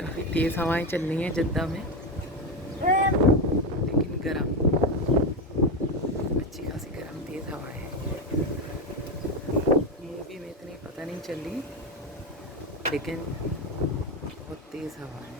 काफ़ी तेज़ हवाएं चल रही हैं जद्दा में, लेकिन गर्म, अच्छी खासी गर्म तेज़ हवाएं हैं। मूवी में इतनी पता नहीं चल रही, लेकिन बहुत तेज़ हवा है।